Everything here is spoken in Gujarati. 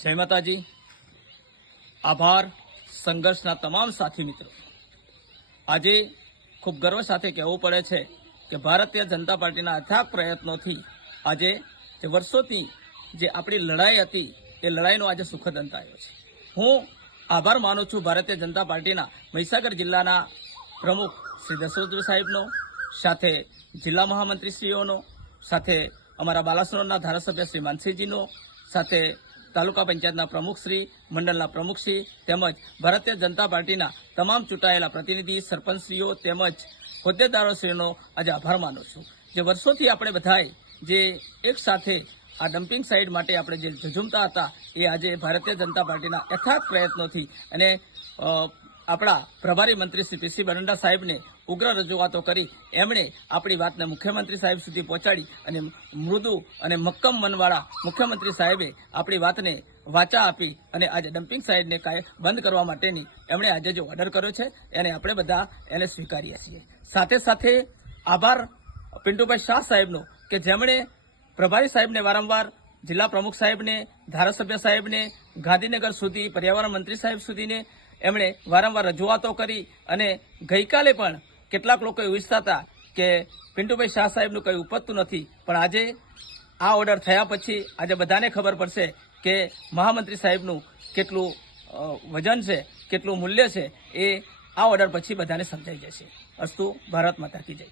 જય માતાજી। આભાર સંઘર્ષના તમામ સાથી મિત્રો। આજે ખૂબ ગર્વ સાથે કહેવું પડે છે કે ભારતીય જનતા પાર્ટીના અથાગ પ્રયત્નોથી આજે જે વર્ષોથી જે આપણી લડાઈ હતી એ લડાઈનો આજે સુખદ અંત આવ્યો છે। હું આભાર માનું છું ભારતીય જનતા પાર્ટીના મહીસાગર જિલ્લાના પ્રમુખ શ્રી દશરથભાઈ સાહેબનો, સાથે જિલ્લા મહામંત્રીશ્રીઓનો, સાથે અમારા બાલાસનોરના ધારાસભ્ય શ્રી માનસીજીનો, સાથે તાલુકા પંચાયતના પ્રમુખશ્રી, મંડળના પ્રમુખશ્રી તેમજ ભારતીય જનતા પાર્ટીના તમામ ચૂંટાયેલા પ્રતિનિધિ, સરપંચશ્રીઓ તેમજ હોદ્દેદારોશ્રીનો આજે આભાર માનું છું। જે વર્ષોથી આપણે બધાએ જે એક સાથે આ ડમ્પિંગ સાઇટ માટે આપણે જે ઝઝૂમતા હતા એ આજે ભારતીય જનતા પાર્ટીના અથાગ પ્રયત્નોથી અને આપણા પ્રભારી મંત્રી શ્રી પીસી બરંડા સાહેબને ઉગ્ર રજૂઆતો કરી એમણે આપણી વાતને મુખ્યમંત્રી સાહેબ સુધી પહોંચાડી અને મૃદુ અને મક્કમ મનવાળા મુખ્યમંત્રી સાહેબે આપણી વાતને વાચા આપી અને આજે ડમ્પિંગ સાઇટને બંધ કરવા માટેની એમણે આજે જે ઓર્ડર કર્યો છે એને આપણે બધા એને સ્વીકારીએ છીએ। સાથે સાથે આભાર પિન્ટુભાઈ શાહ સાહેબનો કે જેમણે પ્રભારી સાહેબને વારંવાર, જિલ્લા પ્રમુખ સાહેબને, ધારાસભ્ય સાહેબને, ગાંધીનગર સુધી પર્યાવરણ મંત્રી સાહેબ સુધીને એમણે વારંવાર રજૂઆતો કરી અને ગઈકાલે પણ કેટલાક લોકો એવું ઈચ્છતા હતા કે પિન્ટુભાઈ શાહ સાહેબનું કંઈ ઉપજતું નથી, પણ આજે આ ઓર્ડર થયા પછી આજે બધાને ખબર પડશે કે મહામંત્રી સાહેબનું કેટલું વજન છે, કેટલું મૂલ્ય છે, એ આ ઓર્ડર પછી બધાને સમજાઈ જશે। અસ્તુ, ભારત માતા કી જય।